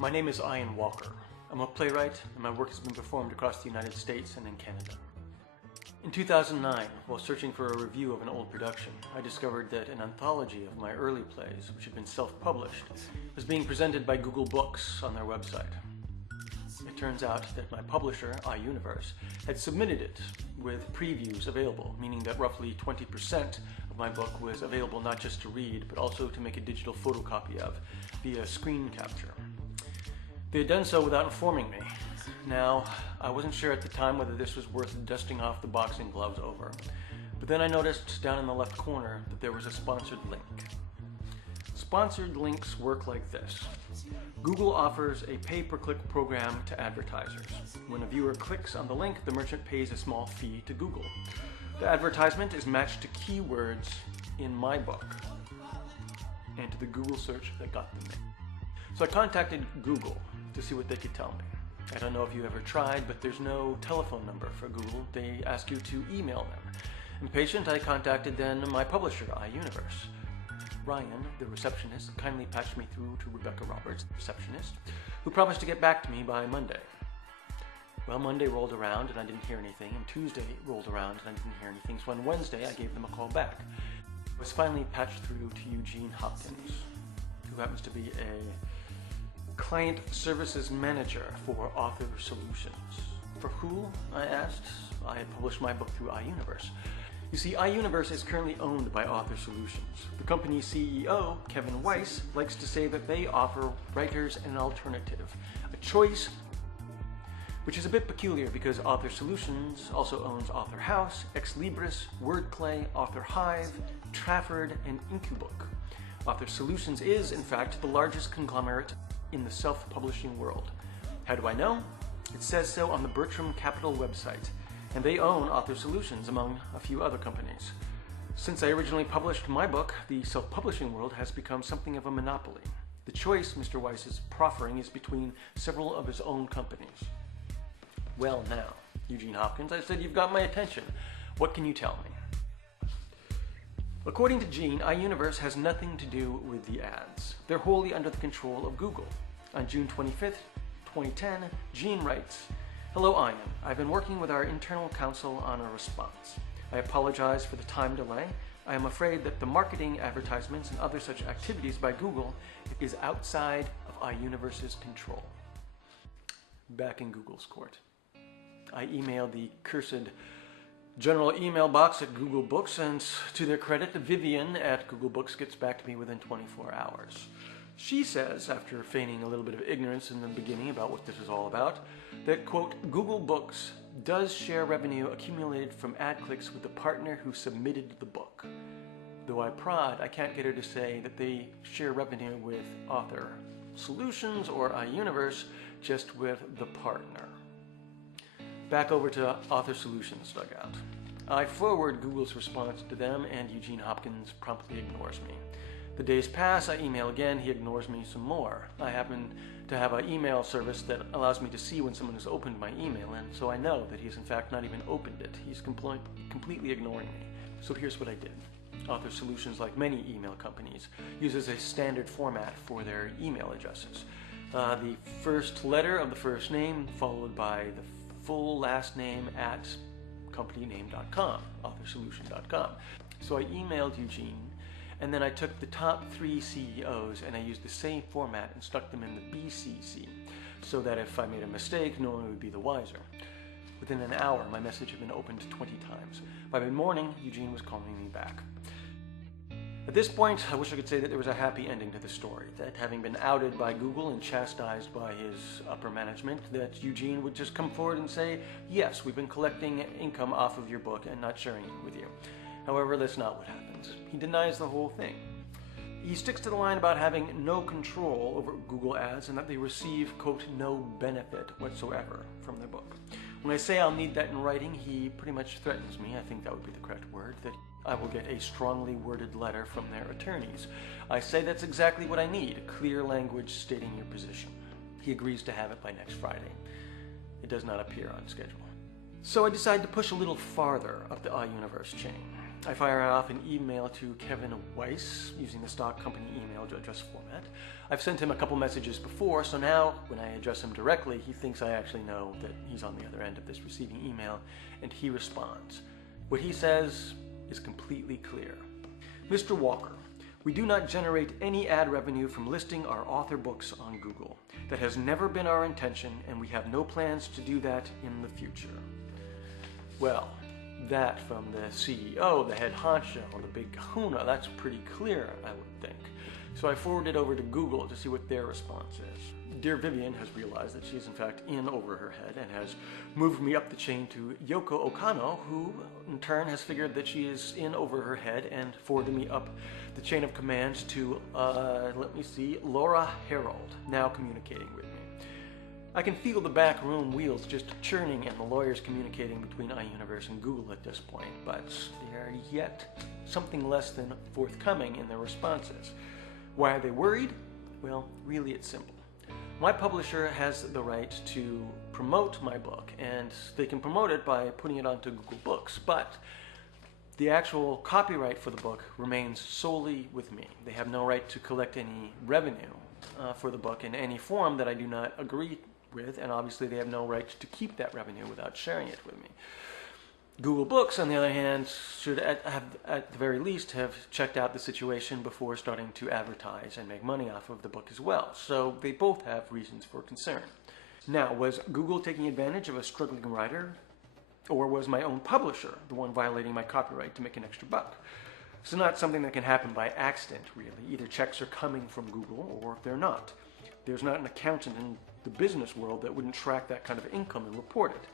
My name is Ian Walker. I'm a playwright, and my work has been performed across the United States and in Canada. In 2009, while searching for a review of an old production, I discovered that an anthology of my early plays, which had been self-published, was being presented by Google Books on their website. It turns out that my publisher, iUniverse, had submitted it with previews available, meaning that roughly 20% of my book was available not just to read, but also to make a digital photocopy of via screen capture. They had done so without informing me. Now, I wasn't sure at the time whether this was worth dusting off the boxing gloves over, but then I noticed down in the left corner that there was a sponsored link. Sponsored links work like this. Google offers a pay-per-click program to advertisers. When a viewer clicks on the link, the merchant pays a small fee to Google. The advertisement is matched to keywords in my book and to the Google search that got them there. So I contacted Google to see what they could tell me. I don't know if you ever tried, but there's no telephone number for Google. They ask you to email them. Impatient, I contacted then my publisher, iUniverse. Ryan, the receptionist, kindly patched me through to Rebecca Roberts, the receptionist, who promised to get back to me by Monday. Well, Monday rolled around and I didn't hear anything, and Tuesday rolled around and I didn't hear anything, so on Wednesday I gave them a call back. I was finally patched through to Eugene Hopkins, who happens to be a client services manager for Author Solutions. For who? I asked. I had published my book through iUniverse. You see, iUniverse is currently owned by Author Solutions. The company's CEO, Kevin Weiss, likes to say that they offer writers an alternative, a choice, which is a bit peculiar because Author Solutions also owns Author House, Ex Libris, Wordplay, Author Hive, Trafford, and Incubook. Author Solutions is, in fact, the largest conglomerate in the self-publishing world. How do I know? It says so on the Bertram Capital website, and they own Author Solutions among a few other companies. Since I originally published my book, the self-publishing world has become something of a monopoly. The choice Mr. Weiss is proffering is between several of his own companies. Well now, Eugene Hopkins, I said, you've got my attention. What can you tell me? According to Gene, iUniverse has nothing to do with the ads. They're wholly under the control of Google. On June 25th, 2010, Gene writes, "Hello Ian, I've been working with our internal counsel on a response. I apologize for the time delay. I am afraid that the marketing, advertisements, and other such activities by Google is outside of iUniverse's control." Back in Google's court. I emailed the cursed general email box at Google Books, and to their credit, Vivian at Google Books gets back to me within 24 hours. She says, after feigning a little bit of ignorance in the beginning about what this is all about, that, quote, Google Books does share revenue accumulated from ad clicks with the partner who submitted the book. Though I prod, I can't get her to say that they share revenue with Author Solutions or iUniverse, just with the partner. Back over to Author Solutions dugout. I forward Google's response to them, and Eugene Hopkins promptly ignores me. The days pass, I email again, he ignores me some more. I happen to have an email service that allows me to see when someone has opened my email, and so I know that he's in fact not even opened it. He's completely ignoring me. So here's what I did. Author Solutions, like many email companies, uses a standard format for their email addresses. The first letter of the first name followed by the full last name at companyname.com, authorsolution.com. So I emailed Eugene, and then I took the top 3 CEOs and I used the same format and stuck them in the BCC, so that if I made a mistake, no one would be the wiser. Within an hour, my message had been opened 20 times. By mid-morning, Eugene was calling me back. At this point, I wish I could say that there was a happy ending to the story, that having been outed by Google and chastised by his upper management, that Eugene would just come forward and say, yes, we've been collecting income off of your book and not sharing it with you. However, that's not what happens. He denies the whole thing. He sticks to the line about having no control over Google ads and that they receive, quote, no benefit whatsoever from their book. When I say I'll need that in writing, he pretty much threatens me, I think that would be the correct word, that I will get a strongly worded letter from their attorneys. I say that's exactly what I need, clear language stating your position. He agrees to have it by next Friday. It does not appear on schedule. So I decided to push a little farther up the iUniverse chain. I fire off an email to Kevin Weiss using the stock company email address format. I've sent him a couple messages before, so now when I address him directly, he thinks I actually know that he's on the other end of this receiving email, and he responds. What he says is completely clear. Mr. Walker, we do not generate any ad revenue from listing our author books on Google. That has never been our intention, and we have no plans to do that in the future. Well, that from the CEO, the head honcho, the big kahuna, that's pretty clear, I would think. So I forwarded over to Google to see what their response is. Dear Vivian has realized that she is in fact in over her head and has moved me up the chain to Yoko Okano, who in turn has figured that she is in over her head and forwarded me up the chain of commands to, Laura Harold, now communicating with me. I can feel the back room wheels just churning and the lawyers communicating between iUniverse and Google at this point, but they are yet something less than forthcoming in their responses. Why are they worried? Well, really it's simple. My publisher has the right to promote my book, and they can promote it by putting it onto Google Books, but the actual copyright for the book remains solely with me. They have no right to collect any revenue for the book in any form that I do not agree with, and obviously they have no right to keep that revenue without sharing it with me. Google Books, on the other hand, should at the very least have checked out the situation before starting to advertise and make money off of the book as well. So they both have reasons for concern. Now, was Google taking advantage of a struggling writer, or was my own publisher the one violating my copyright to make an extra buck? It's not something that can happen by accident, really. Either checks are coming from Google or they're not. There's not an accountant in the business world that wouldn't track that kind of income and report it.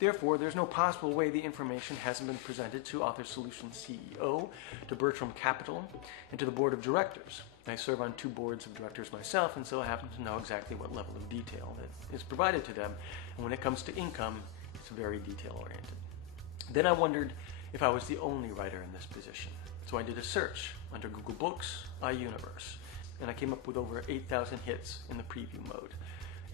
Therefore, there's no possible way the information hasn't been presented to Author Solutions CEO, to Bertram Capital, and to the board of directors. I serve on 2 boards of directors myself, and so I happen to know exactly what level of detail that is provided to them. And when it comes to income, it's very detail-oriented. Then I wondered if I was the only writer in this position. So I did a search under Google Books, iUniverse, and I came up with over 8,000 hits in the preview mode.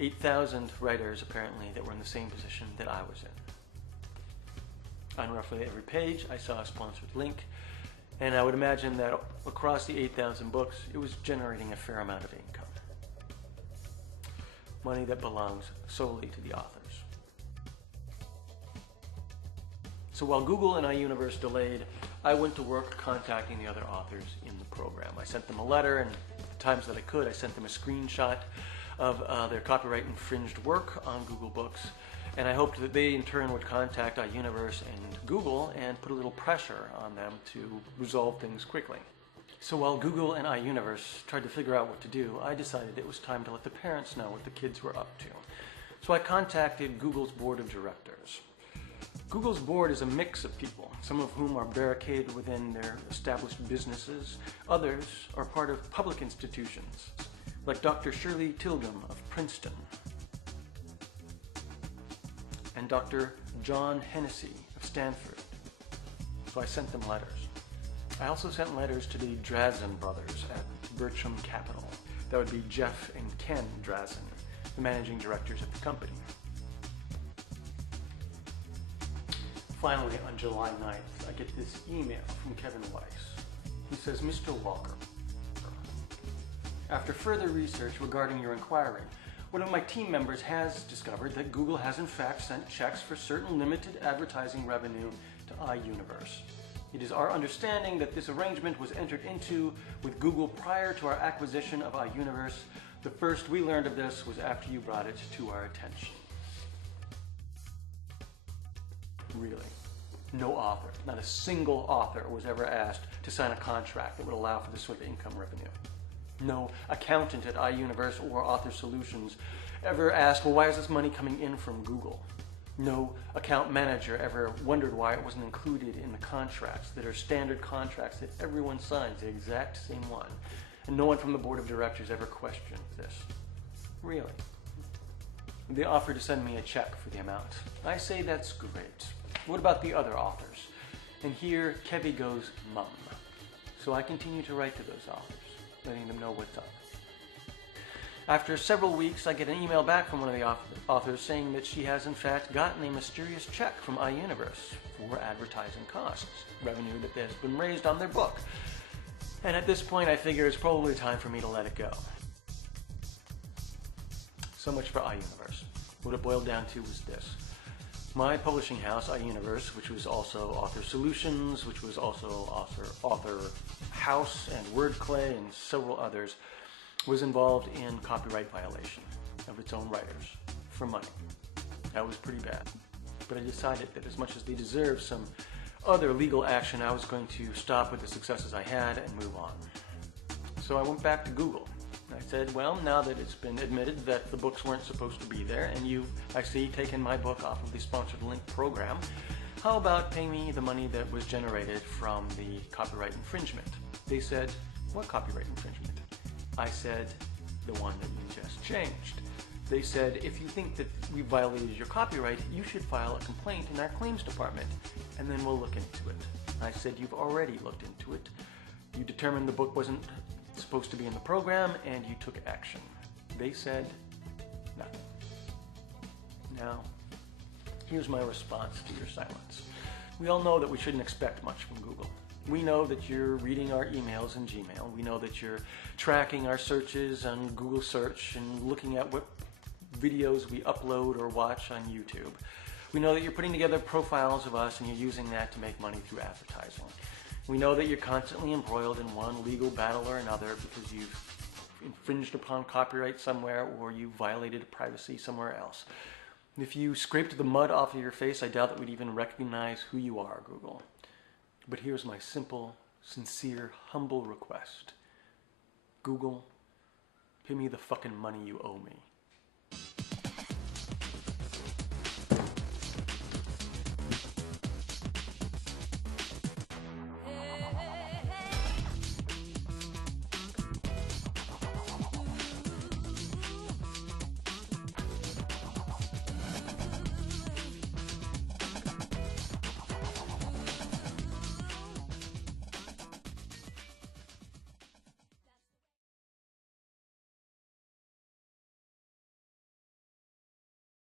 8,000 writers, apparently, that were in the same position that I was in. On roughly every page, I saw a sponsored link, and I would imagine that across the 8,000 books, it was generating a fair amount of income. Money that belongs solely to the authors. So while Google and iUniverse delayed, I went to work contacting the other authors in the program. I sent them a letter, and at the times that I could, I sent them a screenshot of their copyright infringed work on Google Books, and I hoped that they in turn would contact iUniverse and Google and put a little pressure on them to resolve things quickly. So while Google and iUniverse tried to figure out what to do, I decided it was time to let the parents know what the kids were up to. So I contacted Google's board of directors. Google's board is a mix of people, some of whom are barricaded within their established businesses. Others are part of public institutions, like Dr. Shirley Tilghman of Princeton and Dr. John Hennessy of Stanford. So I sent them letters. I also sent letters to the Drazen brothers at Bertram Capital. That would be Jeff and Ken Drazen, the managing directors of the company. Finally, on July 9th, I get this email from Kevin Weiss. He says, Mr. Walker, after further research regarding your inquiry, one of my team members has discovered that Google has in fact sent checks for certain limited advertising revenue to iUniverse. It is our understanding that this arrangement was entered into with Google prior to our acquisition of iUniverse. The first we learned of this was after you brought it to our attention. Really? No author, not a single author was ever asked to sign a contract that would allow for this sort of income revenue. No accountant at iUniverse or Author Solutions ever asked, well, why is this money coming in from Google? No account manager ever wondered why it wasn't included in the contracts that are standard contracts that everyone signs, the exact same one. And no one from the board of directors ever questioned this. Really? They offered to send me a check for the amount. I say that's great. What about the other authors? And here, Kevy goes mum. So I continue to write to those authors, letting them know what's up. After several weeks, I get an email back from one of the authors saying that she has in fact gotten a mysterious check from iUniverse for advertising costs, revenue that has been raised on their book. And at this point, I figure it's probably time for me to let it go. So much for iUniverse. What it boiled down to was this. My publishing house, iUniverse, which was also Author Solutions, which was also Author House and WordClay and several others, was involved in copyright violation of its own writers for money. That was pretty bad. But I decided that as much as they deserved some other legal action, I was going to stop with the successes I had and move on. So I went back to Google. I said, well, now that it's been admitted that the books weren't supposed to be there, and you've, I see, taken my book off of the sponsored link program, how about paying me the money that was generated from the copyright infringement? They said, what copyright infringement? I said, the one that you just changed. They said, if you think that we violated your copyright, you should file a complaint in our claims department, and then we'll look into it. I said, you've already looked into it. You determined the book wasn't supposed to be in the program, and you took action. They said, nothing. Now, here's my response to your silence. We all know that we shouldn't expect much from Google. We know that you're reading our emails in Gmail. We know that you're tracking our searches on Google Search and looking at what videos we upload or watch on YouTube. We know that you're putting together profiles of us and you're using that to make money through advertising. We know that you're constantly embroiled in one legal battle or another because you've infringed upon copyright somewhere or you violated privacy somewhere else. If you scraped the mud off of your face, I doubt that we'd even recognize who you are, Google. But here's my simple, sincere, humble request. Google, pay me the fucking money you owe me.